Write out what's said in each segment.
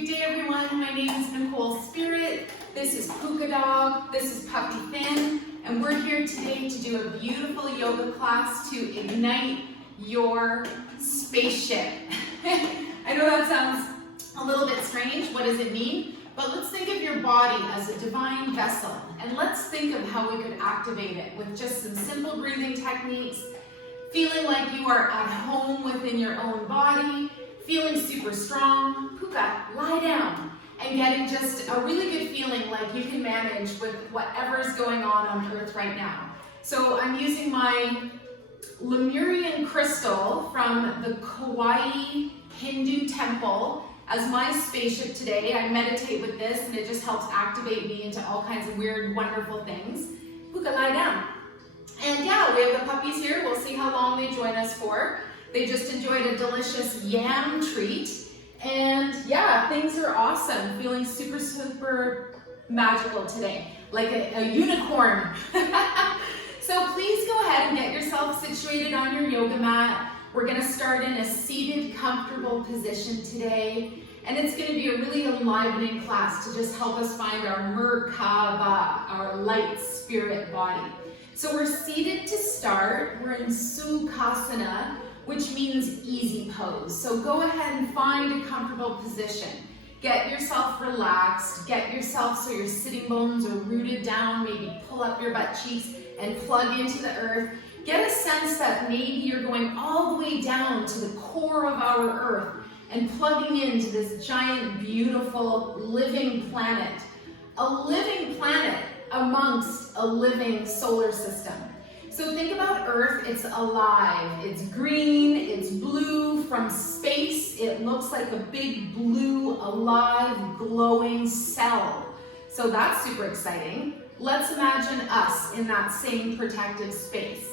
Good day, everyone. My name is Nicole Spirit. This is Puka Dog. This is Puppy Finn. And we're here today to do a beautiful yoga class to ignite your spaceship. I know that sounds a little bit strange. What does it mean? But let's think of your body as a divine vessel. And let's think of how we could activate it with just some simple breathing techniques, feeling like you are at home within your own body, feeling super strong. Puka, lie down, and getting just a really good feeling like you can manage with whatever is going on Earth right now. So I'm using my Lemurian crystal from the Kauai Hindu temple as my spaceship today. I meditate with this and it just helps activate me into all kinds of weird, wonderful things. Puka, lie down. And yeah, we have the puppies here. We'll see how long they join us for. They just enjoyed a delicious yam treat. And yeah, things are awesome. Feeling super, super magical today. Like a unicorn. So please go ahead and get yourself situated on your yoga mat. We're gonna start in a seated, comfortable position today. And it's gonna be a really enlivening class to just help us find our MerKaBa, our light spirit body. So we're seated to start. We're in Sukhasana, which means easy pose. So go ahead and find a comfortable position. Get yourself relaxed. Get yourself so your sitting bones are rooted down. Maybe pull up your butt cheeks and plug into the earth. Get a sense that maybe you're going all the way down to the core of our earth and plugging into this giant, beautiful, living planet. A living planet amongst a living solar system. So think about Earth, it's alive, it's green, it's blue. From space, it looks like a big blue, alive, glowing cell. So that's super exciting. Let's imagine us in that same protective space.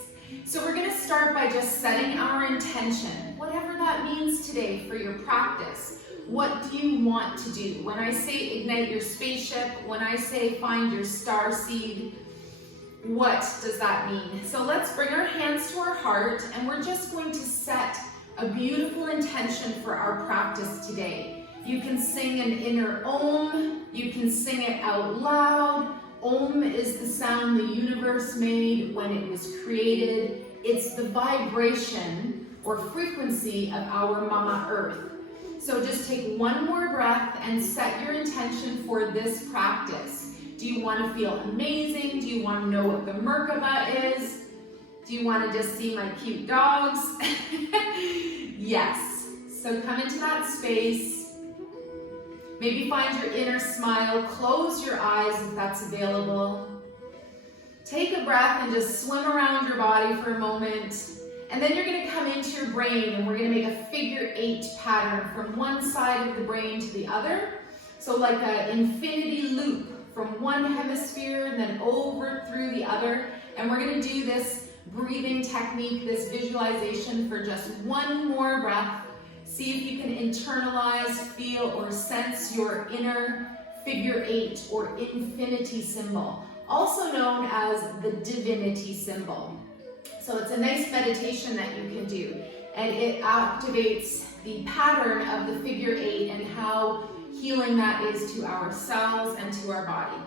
So we're gonna start by just setting our intention, whatever that means today for your practice. What do you want to do? When I say ignite your spaceship, when I say find your star seed, what does that mean? So let's bring our hands to our heart and we're just going to set a beautiful intention for our practice today. You can sing an inner Om, you can sing it out loud. Om is the sound the universe made when it was created. It's the vibration or frequency of our Mama Earth. So just take one more breath and set your intention for this practice. Do you want to feel amazing? Do you want to know what the MerKaBa is? Do you want to just see my cute dogs? Yes. So come into that space. Maybe find your inner smile. Close your eyes if that's available. Take a breath and just swim around your body for a moment. And then you're going to come into your brain and we're going to make a figure 8 pattern from one side of the brain to the other. So like an infinity loop from one hemisphere and then over through the other. And we're going to do this breathing technique, this visualization for just one more breath. See if you can internalize, feel, or sense your inner figure 8 or infinity symbol, also known as the divinity symbol. So it's a nice meditation that you can do, and it activates the pattern of the figure 8 and how healing that is to our cells and to our body.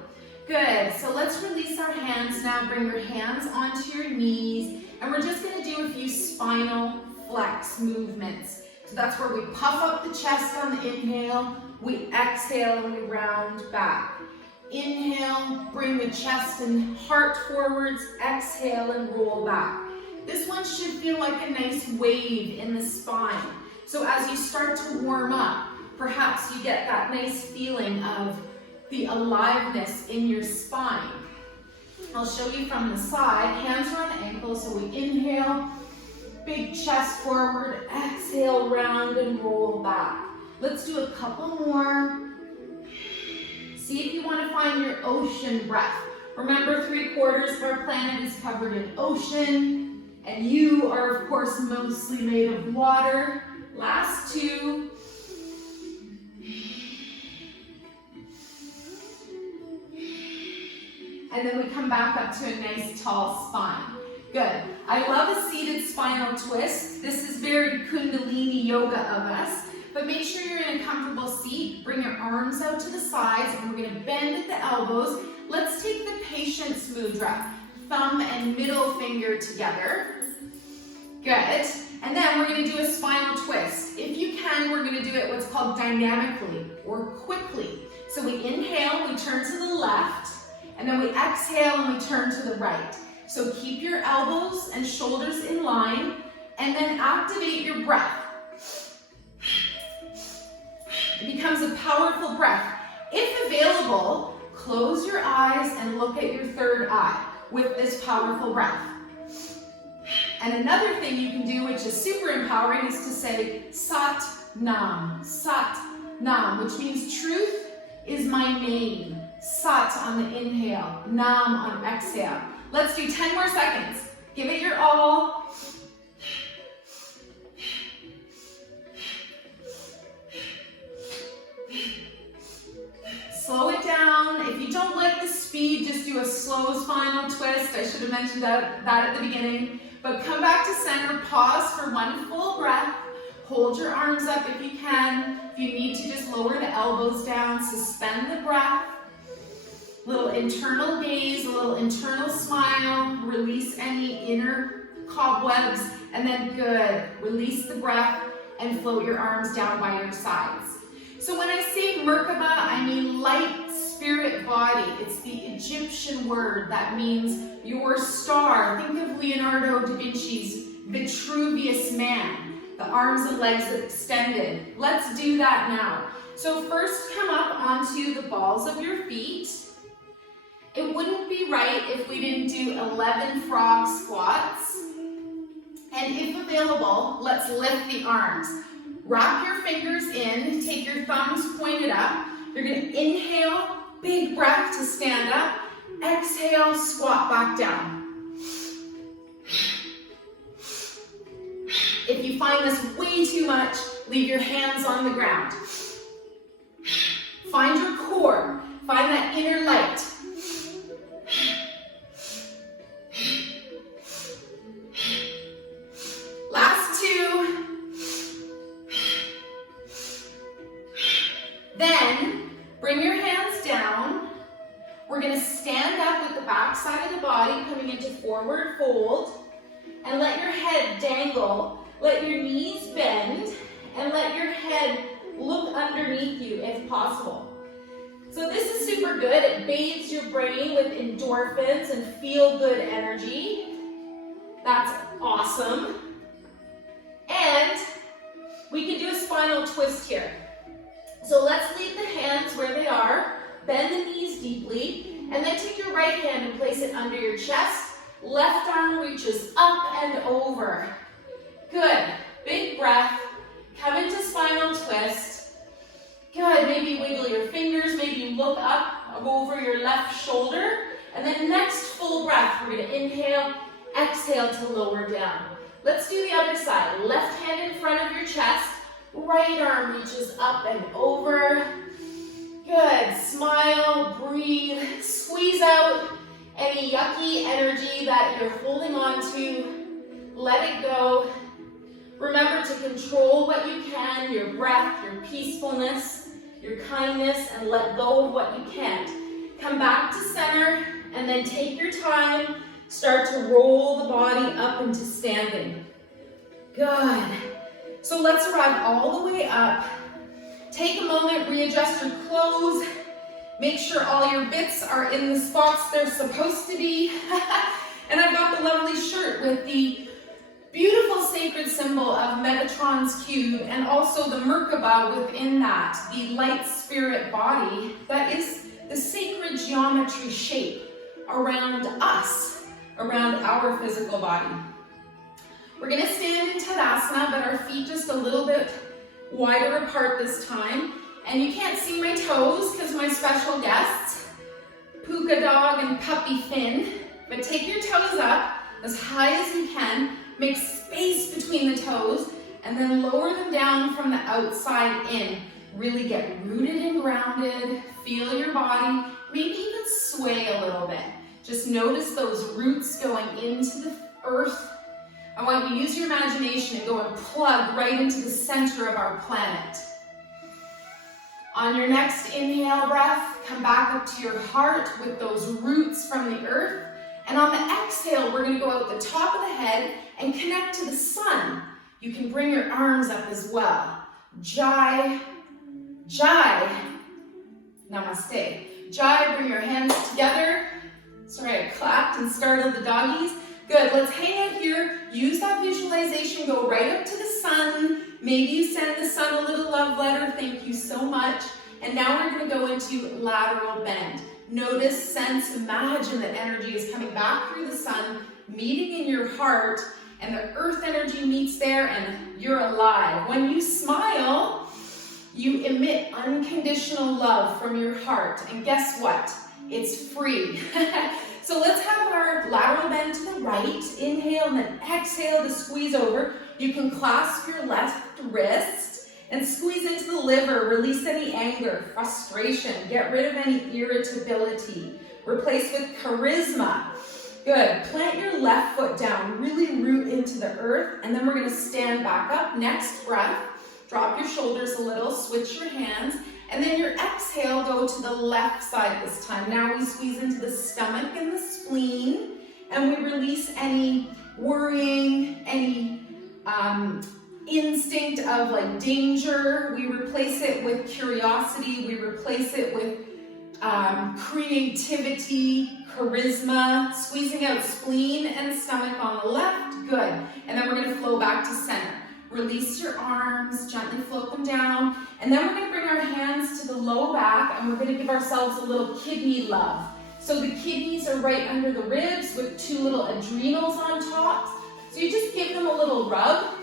Good, so let's release our hands now. Bring your hands onto your knees, and we're just gonna do a few spinal flex movements. So that's where we puff up the chest on the inhale, we exhale and we round back. Inhale, bring the chest and heart forwards, exhale and roll back. This one should feel like a nice wave in the spine. So as you start to warm up, perhaps you get that nice feeling of the aliveness in your spine. I'll show you from the side. Hands are on ankles, so we inhale, big chest forward, exhale, round and roll back. Let's do a couple more. See if you want to find your ocean breath. Remember, 3/4 of our planet is covered in ocean, and you are, of course, mostly made of water. Last 2. And then we come back up to a nice tall spine. Good. I love a seated spinal twist. This is very Kundalini yoga of us. but make sure you're in a comfortable seat. Bring your arms out to the sides, and we're gonna bend at the elbows. Let's take the Patience Mudra, thumb and middle finger together. Good. And then we're gonna do a spinal twist. If you can, we're gonna do it what's called dynamically or quickly. So we inhale, we turn to the left, and then we exhale and we turn to the right. So keep your elbows and shoulders in line, and then activate your breath. It becomes a powerful breath. If available, close your eyes and look at your third eye with this powerful breath. And another thing you can do, which is super empowering, is to say Sat Nam, which means truth is my name. Sat on the inhale, Nam on exhale. Let's do 10 more seconds. Give it your all. Slow it down. If you don't like the speed, just do a slow spinal twist. I should have mentioned that at the beginning. But come back to center, pause for one full breath. Hold your arms up if you can. If you need to, just lower the elbows down, suspend the breath. Little internal gaze, a little internal smile. Release any inner cobwebs, and then good. Release the breath and float your arms down by your sides. So when I say MerKaBa, I mean light spirit body. It's the Egyptian word that means your star. Think of Leonardo da Vinci's Vitruvius Man, the arms and legs extended. Let's do that now. So first come up onto the balls of your feet. It wouldn't be right if we didn't do 11 frog squats. And if available, let's lift the arms. Wrap your fingers in, take your thumbs pointed up. You're gonna inhale, big breath to stand up. Exhale, squat back down. If you find this way too much, leave your hands on the ground. Find your core, find that inner light. Last two. Then, bring your hands down. We're gonna stand up with the back side of the body coming into forward fold, and let your head dangle. Let your knees bend, and let your head look underneath you if possible. So this is super good. It bathes your brain with endorphins and feel-good energy. That's awesome. And we can do a spinal twist here. So let's leave the hands where they are, bend the knees deeply, and then take your right hand and place it under your chest. Left arm reaches up and over. Good. Big breath. Come into spinal twist. Good. Maybe wiggle your fingers. Maybe look up over your left shoulder. And then next full breath, we're going to inhale, exhale to lower down. Let's do the other side. Left hand in front of your chest. Right arm reaches up and over. Good. Smile, breathe, squeeze out any yucky energy that you're holding on to. Let it go. Remember to control what you can, your breath, your peacefulness, your kindness, and let go of what you can't. Come back to center, and then take your time. Start to roll the body up into standing. Good. So let's arrive all the way up. Take a moment, readjust your clothes. Make sure all your bits are in the spots they're supposed to be. And I've got the lovely shirt with the beautiful sacred symbol of Metatron's cube, and also the MerKaBa within that, the light spirit body that is the sacred geometry shape around us, around our physical body. We're going to stand in Tadasana, but our feet just a little bit wider apart this time. And you can't see my toes because my special guests, Puka Dog and Puppy Finn. But take your toes up as high as you can. Make space between the toes, and then lower them down from the outside in. Really get rooted and grounded. Feel your body. Maybe even sway a little bit. Just notice those roots going into the earth I want you to use your imagination and go and plug right into the center of our planet. On your next inhale breath, come back up to your heart with those roots from the earth. And on the exhale, we're going to go out the top of the head and connect to the sun. You can bring your arms up as well. Jai, Jai, namaste. Jai, bring your hands together. Sorry, I clapped and startled the doggies. Good, let's hang out here. Use that visualization, go right up to the sun. Maybe you send the sun a little love letter. Thank you so much. And now we're going to go into lateral bend. Notice, sense, imagine that energy is coming back through the sun, meeting in your heart, and the earth energy meets there, and you're alive. When you smile, you emit unconditional love from your heart. And guess what? It's free. So let's have our lateral bend to the right. Inhale and then exhale to squeeze over. You can clasp your left wrist and squeeze into the liver. Release any anger, frustration. Get rid of any irritability. Replace with charisma. Good. Plant your left foot down. Really root into the earth. And then we're going to stand back up. Next breath. Drop your shoulders a little. Switch your hands. And then your exhale, go to the left side this time. Now we squeeze into the stomach and the spleen. And we release any worrying, any instinct of like danger. We replace it with curiosity. We replace it with creativity, charisma, squeezing out spleen and stomach on the left. Good. And then we're going to flow back to center. Release your arms, gently float them down. And then we're going to bring our hands to the low back and we're going to give ourselves a little kidney love. So the kidneys are right under the ribs with two little adrenals on top. So you just give them a little rub.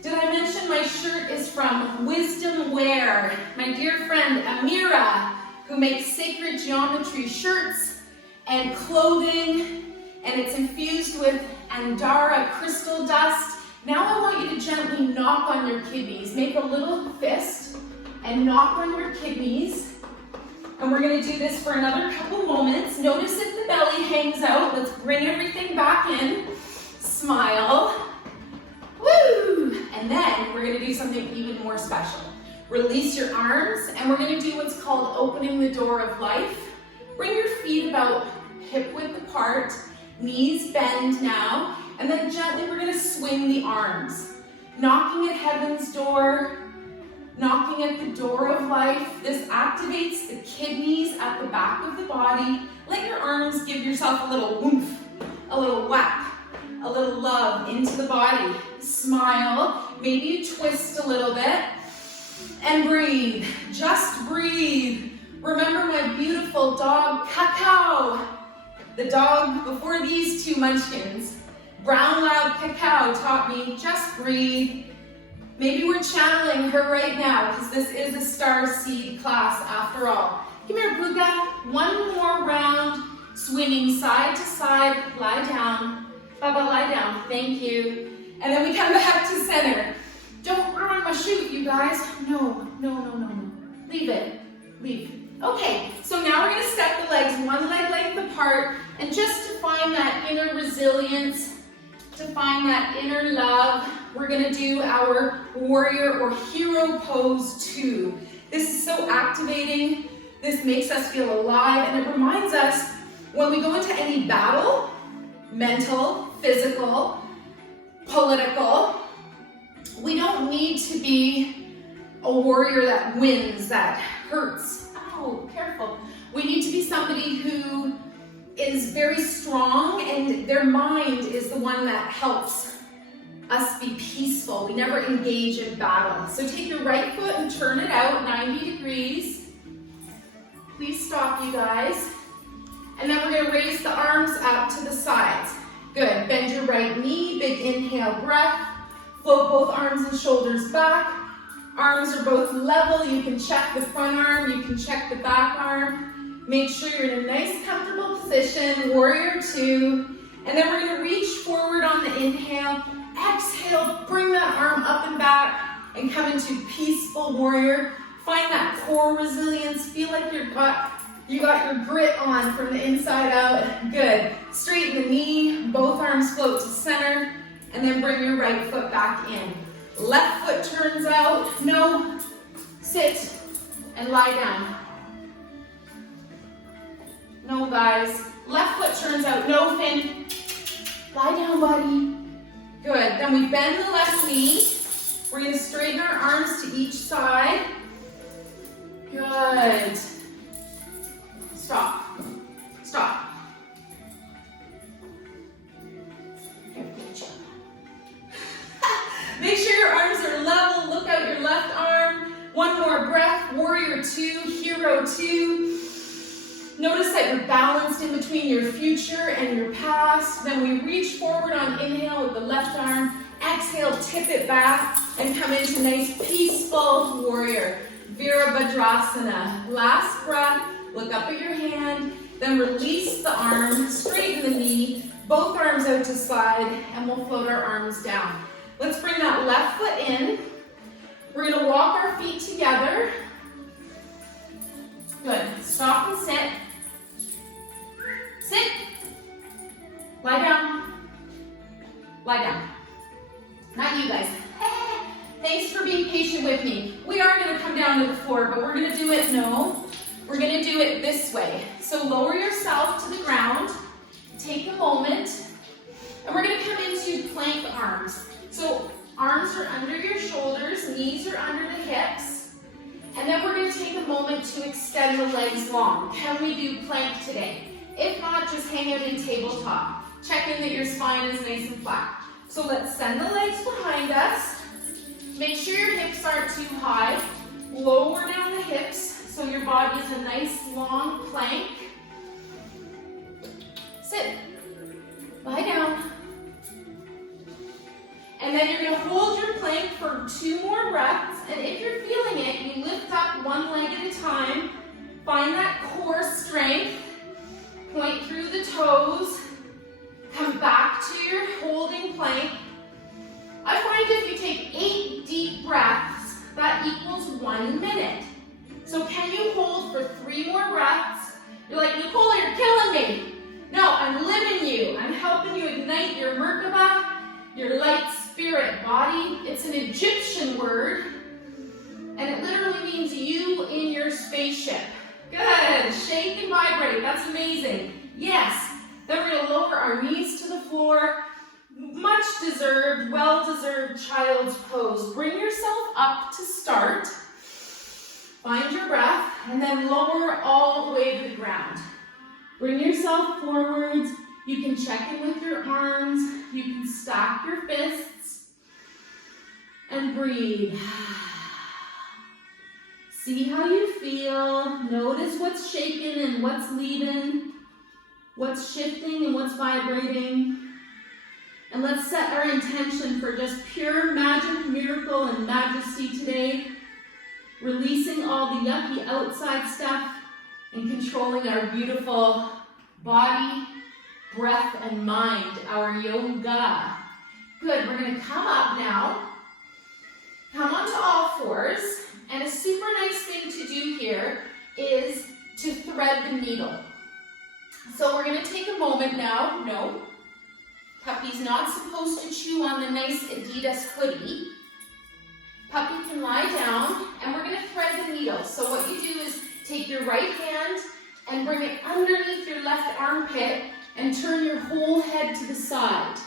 Did I mention my shirt is from Wisdom Wear? My dear friend Amira, who makes sacred geometry shirts and clothing, and it's infused with Andara crystal dust. Now I want you to gently knock on your kidneys. Make a little fist and knock on your kidneys. And we're going to do this for another couple moments. Notice if the belly hangs out. Let's bring everything back in. Smile. Woo! And then we're going to do something even more special. Release your arms, and we're going to do what's called opening the door of life. Bring your feet about hip width apart. Knees bend now. And then gently we're going to swing the arms. Knocking at heaven's door. Knocking at the door of life. This activates the kidneys at the back of the body. Let your arms give yourself a little woof, a little whack, a little love into the body. Smile. Maybe you twist a little bit. And breathe. Just breathe. Remember my beautiful dog, Cacao. The dog before these two munchkins. Brown Loud Cacao taught me, just breathe. Maybe we're channeling her right now because this is a star seed class after all. Come here, Puka. One more round, swinging side to side. Lie down. Baba, lie down. Thank you. And then we come back to center. Don't ruin my shoot, you guys. No. Leave it. Leave. Okay, so now we're going to step the legs one leg length apart, and just to find that inner resilience, to find that inner love, we're going to do our warrior or hero pose 2. This is so activating. This makes us feel alive, and it reminds us when we go into any battle, mental, physical, political, we don't need to be a warrior that wins, that hurts. Oh, careful. We need to be somebody who is very strong, and their mind is the one that helps us be peaceful. We never engage in battle. So take your right foot and turn it out 90 degrees. Please stop, you guys. And then we're going to raise the arms up to the sides. Good. Bend your right knee. Big inhale, breath. Float both arms and shoulders back. Arms are both level. You can check the front arm. You can check the back arm. Make sure you're in a nice, comfortable position. Warrior 2. And then we're going to reach forward on the inhale. Exhale, bring that arm up and back and come into peaceful warrior. Find that core resilience. Feel like you got your grit on from the inside out. Good. Straighten the knee. Both arms float to center. and then bring your right foot back in. Left foot turns out, no, sit and lie down. No, guys. Left foot turns out, no, Finn. Lie down, buddy. Good. Then we bend the left knee. We're going to straighten our arms to each side. Good. Stop. Stop. Here, good job. Make sure your arms are level. Look out your left arm. One more breath. Warrior 2, hero 2. Notice that you're balanced in between your future and your past. Then we reach forward on inhale with the left arm. Exhale, tip it back and come into nice peaceful warrior. Virabhadrasana. Last breath. Look up at your hand. Then release the arm. Straighten the knee. Both arms out to side. And we'll float our arms down. Let's bring that left foot in. We're going to walk our feet together. Good. Stop and sit. Sit. Lie down. Lie down. Not you guys. Thanks for being patient with me. We are going to come down to the floor, but we're going to do it, we're going to do it this way. So lower yourself to the ground. Take a moment. And we're going to come into plank arms. So arms are under your shoulders, knees are under the hips. And then we're going to take a moment to extend the legs long. Can we do plank today? If not, just hang out in tabletop. Check in that your spine is nice and flat. So let's send the legs behind us. Make sure your hips aren't too high. Lower down the hips so your body is a nice long plank. Sit. Lie down. And then you're going to hold your plank for 2 more breaths. And if you're feeling it, you lift up one leg at a time. Find that core strength. Point through the toes. Come back to your holding plank. I find if you take 8 deep breaths, that equals 1 minute. So can you hold for 3 more breaths? You're like, Nicole, you're killing me. No, I'm living you. I'm helping you ignite your MerKaBa, your light spirit body. It's an Egyptian word, and it literally means you in your spaceship. Good. Shake and vibrate. That's amazing. Yes. Then we're going to lower our knees to the floor. Much deserved, well-deserved child's pose. Bring yourself up to start. Find your breath, and then lower all the way to the ground. Bring yourself forwards. You can check in with your arms. You can stack your fists. And breathe. See how you feel. Notice what's shaking and what's leaving. What's shifting and what's vibrating. And let's set our intention for just pure magic, miracle, and majesty today. Releasing all the yucky outside stuff and controlling our beautiful body, breath, and mind, our yoga. Good, we're going to come up now. Come onto all fours. And a super nice thing to do here is to thread the needle. So we're going to take a moment now. No, puppy's not supposed to chew on the nice Adidas hoodie. Puppy can lie down, and we're going to thread the needle. So what you do is take your right hand and bring it underneath your left armpit and turn your whole head to the side.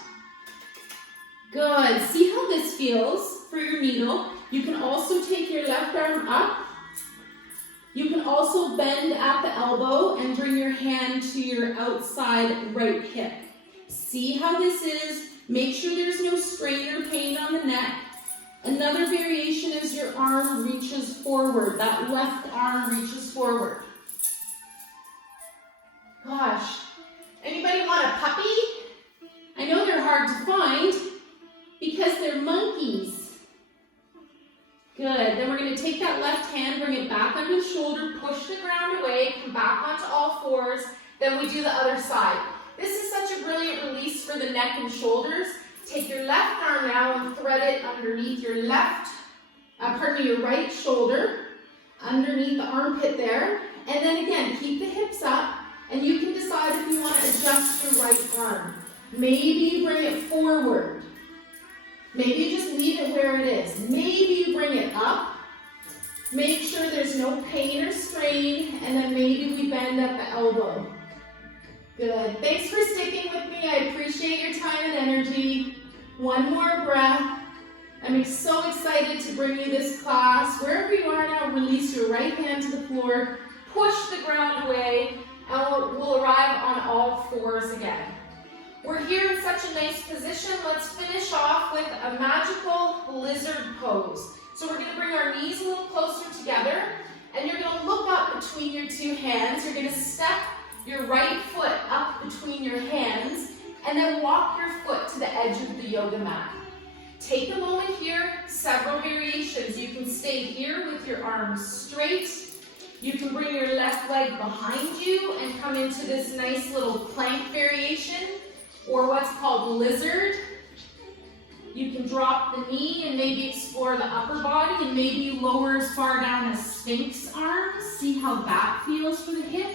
Good. See how this feels for your needle. You can also take your left arm up. You can also bend at the elbow and bring your hand to your outside right hip. See how this is. Make sure there's no strain or pain on the neck. Another variation is your arm reaches forward. That left arm reaches forward. Gosh, anybody want a puppy? I know they're hard to find because they're monkeys. Good, then we're going to take that left hand, bring it back under the shoulder, push the ground away, come back onto all fours, then we do the other side. This is such a brilliant release for the neck and shoulders. Take your left arm now and thread it underneath your your right shoulder, underneath the armpit there. And then again, keep the hips up, and you can decide if you want to adjust your right arm. Maybe you bring it forward. Maybe you just leave it where it is. Maybe you bring it up. Make sure there's no pain or strain, and then maybe we bend at the elbow. Good. Thanks for sticking with me. I appreciate your time and energy. One more breath. I'm so excited to bring you this class. Wherever you are now, release your right hand to the floor, push the ground away, and we'll arrive on all fours again. We're here in such a nice position. Let's finish off with a magical lizard pose. So we're going to bring our knees a little closer together, and you're going to look up between your two hands. You're going to step your right foot up between your hands, and then walk your foot to the edge of the yoga mat. Take a moment here, several variations. You can stay here with your arms straight. You can bring your left leg behind you and come into this nice little plank variation, or what's called lizard. You can drop the knee and maybe explore the upper body, and maybe you lower as far down as Sphinx arms. See how that feels for the hip.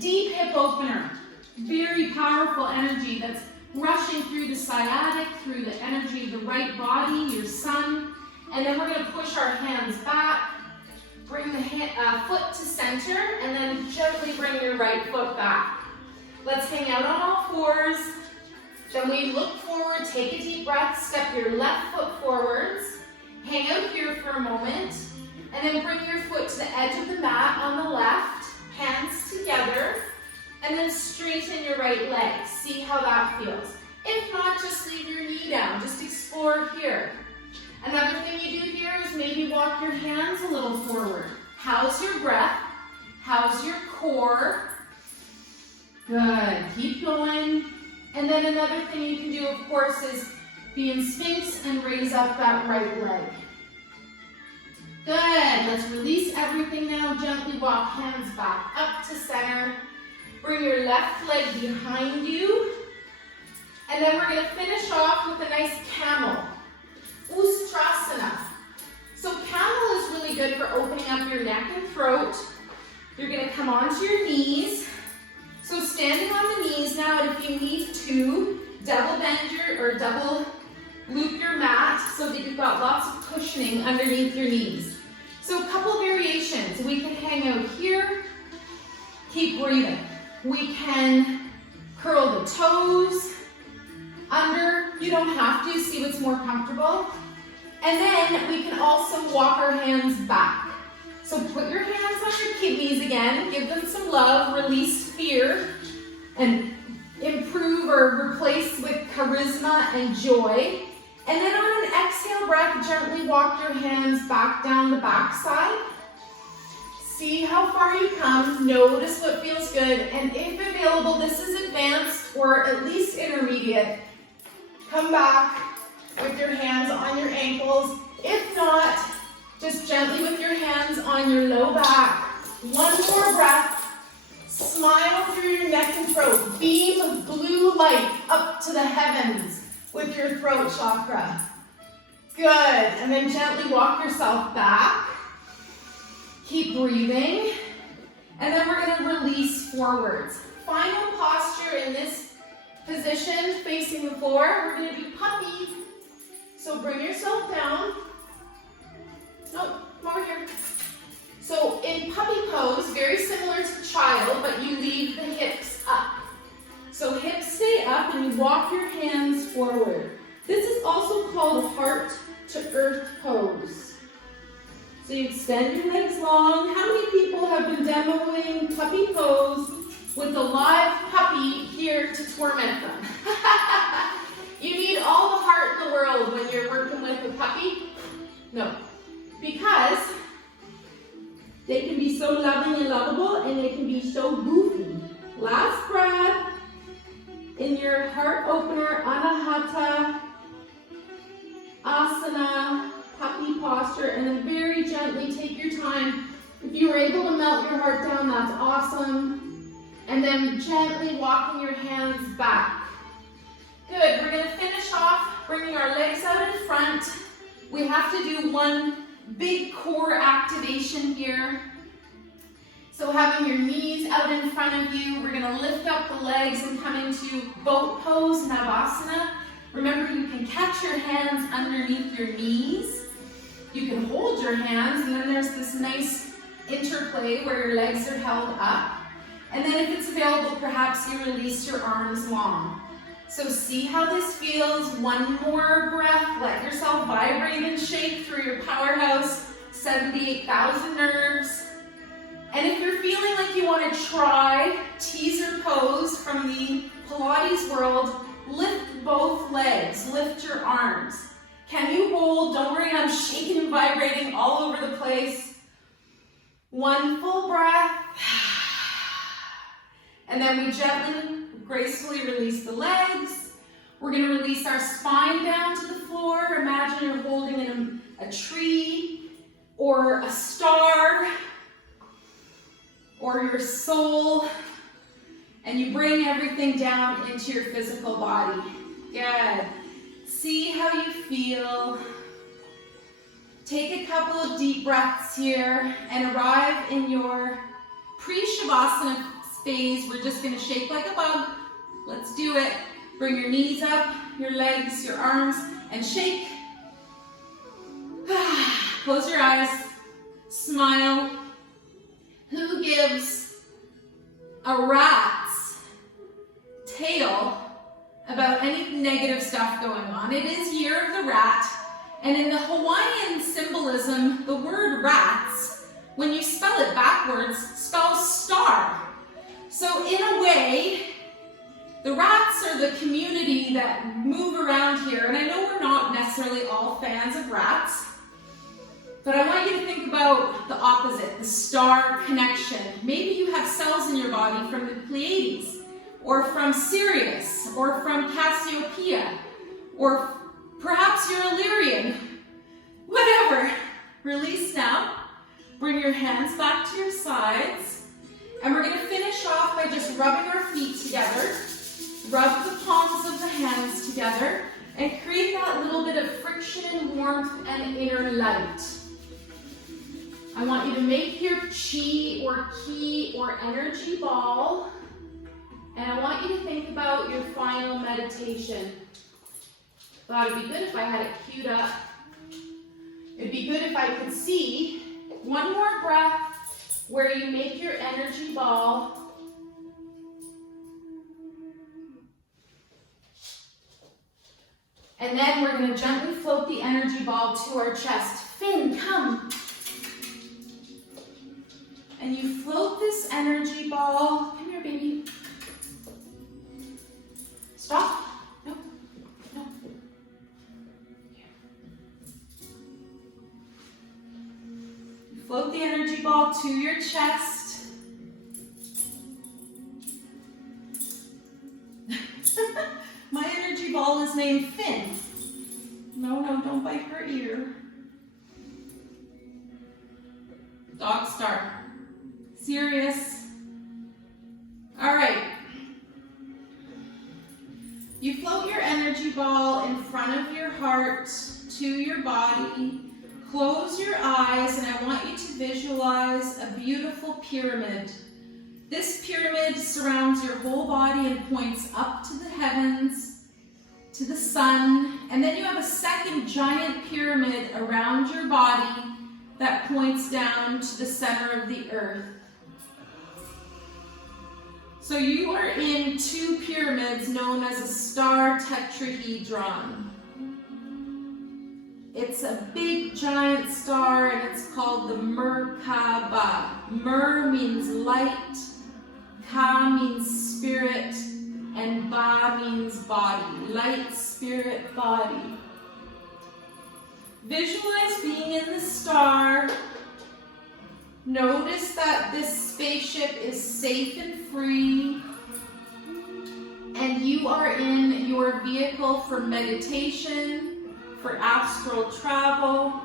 Deep hip opener. Very powerful energy that's rushing through the sciatic, through the energy of the right body, your sun. And then we're going to push our hands back. Bring the foot to center, and then gently bring your right foot back. Let's hang out on all fours. Then we look forward, take a deep breath, step your left foot forwards, hang out here for a moment, and then bring your foot to the edge of the mat on the left, hands together, and then straighten your right leg. See how that feels. If not, just leave your knee down. Just explore here. Another thing you do here is maybe walk your hands a little forward. How's your breath? How's your core? Good. Keep going. And then another thing you can do, of course, is be in Sphinx and raise up that right leg. Good. Let's release everything now. Gently walk hands back up to center. Bring your left leg behind you. And then we're going to finish off with a nice camel. Ustrasana. So camel is really good for opening up your neck and throat. You're going to come onto your knees. So standing on the knees now, and if you need to, double loop your mat so that you've got lots of cushioning underneath your knees. So a couple variations. We can hang out here. Keep breathing. We can curl the toes under. You don't have to. See what's more comfortable. And then we can also walk our hands back. So put your hands on your kidneys again, give them some love, release fear, and improve or replace with charisma and joy. And then on an exhale breath, gently walk your hands back down the backside. See how far you come, notice what feels good, and if available, this is advanced or at least intermediate. Come back with your hands on your ankles. If not, just gently with your hands on your low back. One more breath. Smile through your neck and throat. Beam of blue light up to the heavens with your throat chakra. Good. And then gently walk yourself back. Keep breathing. And then we're going to release forwards. Final posture in this position, facing the floor. We're going to do puppy. So bring yourself down. No, come over here. So in puppy pose, very similar to child, but you leave the hips up. So hips stay up and you walk your hands forward. This is also called heart to earth pose. So you extend your legs long. How many people have been demoing puppy pose with a live puppy here to torment them? You need all the heart in the world when you're working with a puppy? No. Because they can be so loving and lovable, and they can be so goofy. Last breath in your heart opener, Anahata, Asana, puppy posture, and then very gently take your time. If you were able to melt your heart down, that's awesome. And then gently walking your hands back. Good, we're gonna finish off bringing our legs out in front. We have to do one big core activation here. So having your knees out in front of you, we're going to lift up the legs and come into boat pose, Navasana. Remember, you can catch your hands underneath your knees. You can hold your hands, and then there's this nice interplay where your legs are held up. And then if it's available, perhaps you release your arms long. So see how this feels. One more breath. Let yourself vibrate and shake through your powerhouse 78,000 nerves. And if you're feeling like you want to try teaser pose from the Pilates world, lift both legs, lift your arms. Can you hold? Don't worry, I'm shaking and vibrating all over the place. One full breath. And then we gently, gracefully release the legs. We're going to release our spine down to the floor. Imagine you're holding in a tree or a star or your soul, and you bring everything down into your physical body. Good. See how you feel. Take a couple of deep breaths here and arrive in your pre-shavasana phase. We're just going to shake like a bug. Let's do it. Bring your knees up, your legs, your arms, and shake. Close your eyes. Smile. Who gives a rat's tail about any negative stuff going on? It is Year of the Rat, and in the Hawaiian symbolism, the word rats, when you spell it backwards, spells star. So in a way, the rats are the community that move around here, and I know we're not necessarily all fans of rats, but I want you to think about the opposite, the star connection. Maybe you have cells in your body from the Pleiades, or from Sirius, or from Cassiopeia, or perhaps you're a Lyrian. Whatever. Release now. Bring your hands back to your sides. And we're going to finish off by just rubbing our feet together. Rub the palms of the hands together and create that little bit of friction and warmth and inner light. I want you to make your chi or ki or energy ball, and I want you to think about your final meditation. Thought it'd be good if I had it queued up. It'd be good if I could see one more breath where you make your energy ball. And then we're going to gently float the energy ball to our chest. Finn, come. And you float this energy ball. Come here, baby. Stop. No. No. Here. You float the energy ball to your chest. My energy ball is named Finn. No, don't bite her ear. Dog star. Serious. All right. You float your energy ball in front of your heart to your body. Close your eyes, and I want you to visualize a beautiful pyramid. This pyramid surrounds your whole body and points up to the heavens, to the sun, and then you have a second giant pyramid around your body that points down to the center of the earth. So you are in two pyramids known as a star tetrahedron. It's a big giant star, and it's called the MerKaBa. Mer means light, Ka means spirit, and Ba means body. Light, spirit, body. Visualize being in the star. Notice that this spaceship is safe and free, and you are in your vehicle for meditation, for astral travel,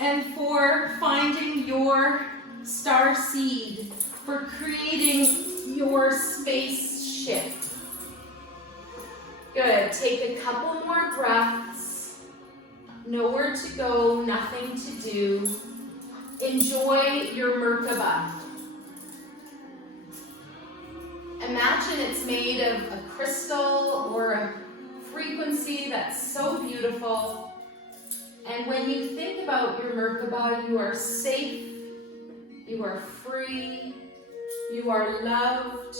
and for finding your star seed, for creating your spaceship. Good. Take a couple more breaths. Nowhere to go, nothing to do. Enjoy your MerKaBa. Imagine imagine it's made of a crystal or a frequency that's so beautiful. And when you think about your MerKaBa, you are safe, you are free, you are loved.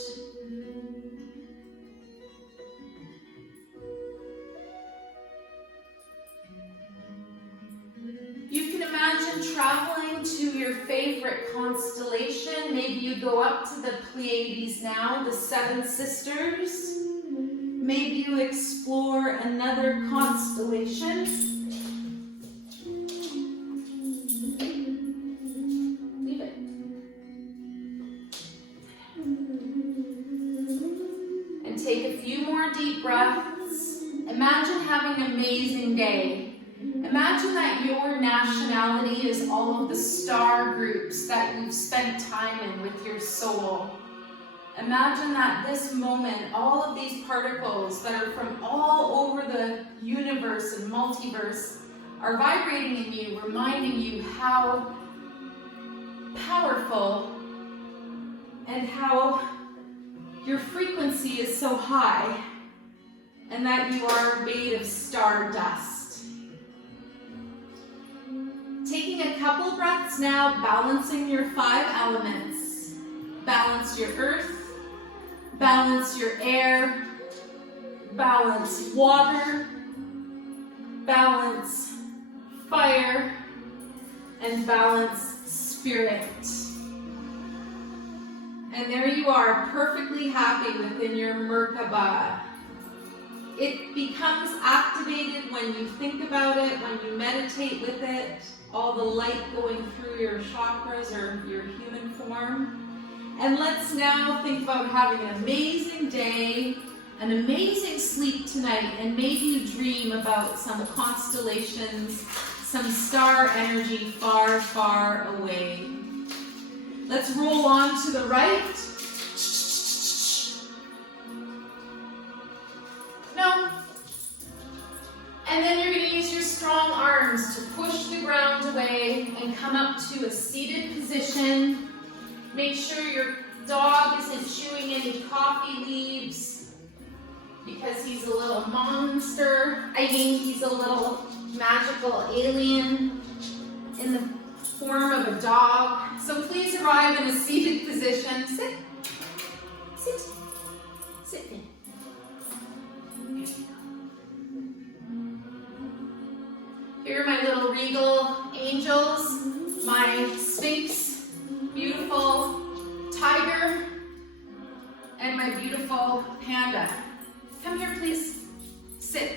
You can imagine traveling to your favorite constellation. Maybe you go up to the Pleiades now, the 7 sisters. Maybe you explore another constellation. Leave it. And take a few more deep breaths. Imagine having an amazing day. Imagine that your nationality is all of the star groups that you've spent time in with your soul. Imagine that this moment, all of these particles that are from all over the universe and multiverse are vibrating in you, reminding you how powerful and how your frequency is so high, and that you are made of stardust. Taking a couple breaths now, balancing your 5 elements. Balance your earth, balance your air, balance water, balance fire, and balance spirit. And there you are, perfectly happy within your MerKaBa. It becomes activated when you think about it, when you meditate with it, all the light going through your chakras or your human form. And let's now think about having an amazing day, an amazing sleep tonight, and maybe you dream about some constellations, some star energy far, far away. Let's roll on to the right. No. And then you're going to use your strong arms to push the ground away and come up to a seated position. Make sure your dog isn't chewing any coffee leaves because he's a little monster. He's a little magical alien in the form of a dog. So please arrive in a seated position. Sit. Sit. Sit in. Here are my little regal angels, my Sphinx, beautiful tiger, and my beautiful panda. Come here, please. Sit.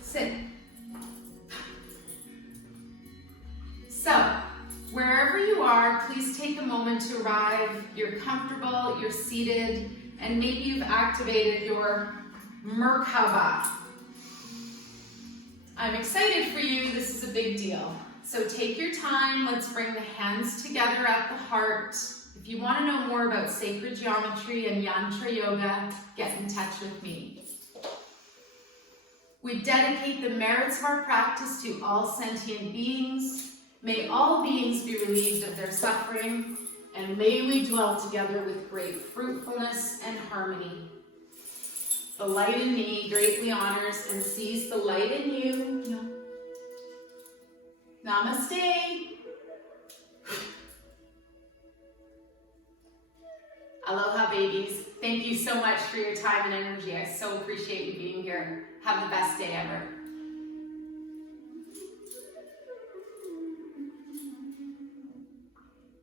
Sit. So, wherever you are, please take a moment to arrive. You're comfortable, you're seated, and maybe you've activated your MerKaBa. I'm excited for you. This is a big deal. So take your time. Let's bring the hands together at the heart. If you want to know more about sacred geometry and yantra yoga, get in touch with me. We dedicate the merits of our practice to all sentient beings. May all beings be relieved of their suffering, and may we dwell together with great fruitfulness and harmony. The light in me greatly honors and sees the light in you. Namaste. Aloha, babies. Thank you so much for your time and energy. I so appreciate you being here. Have the best day ever.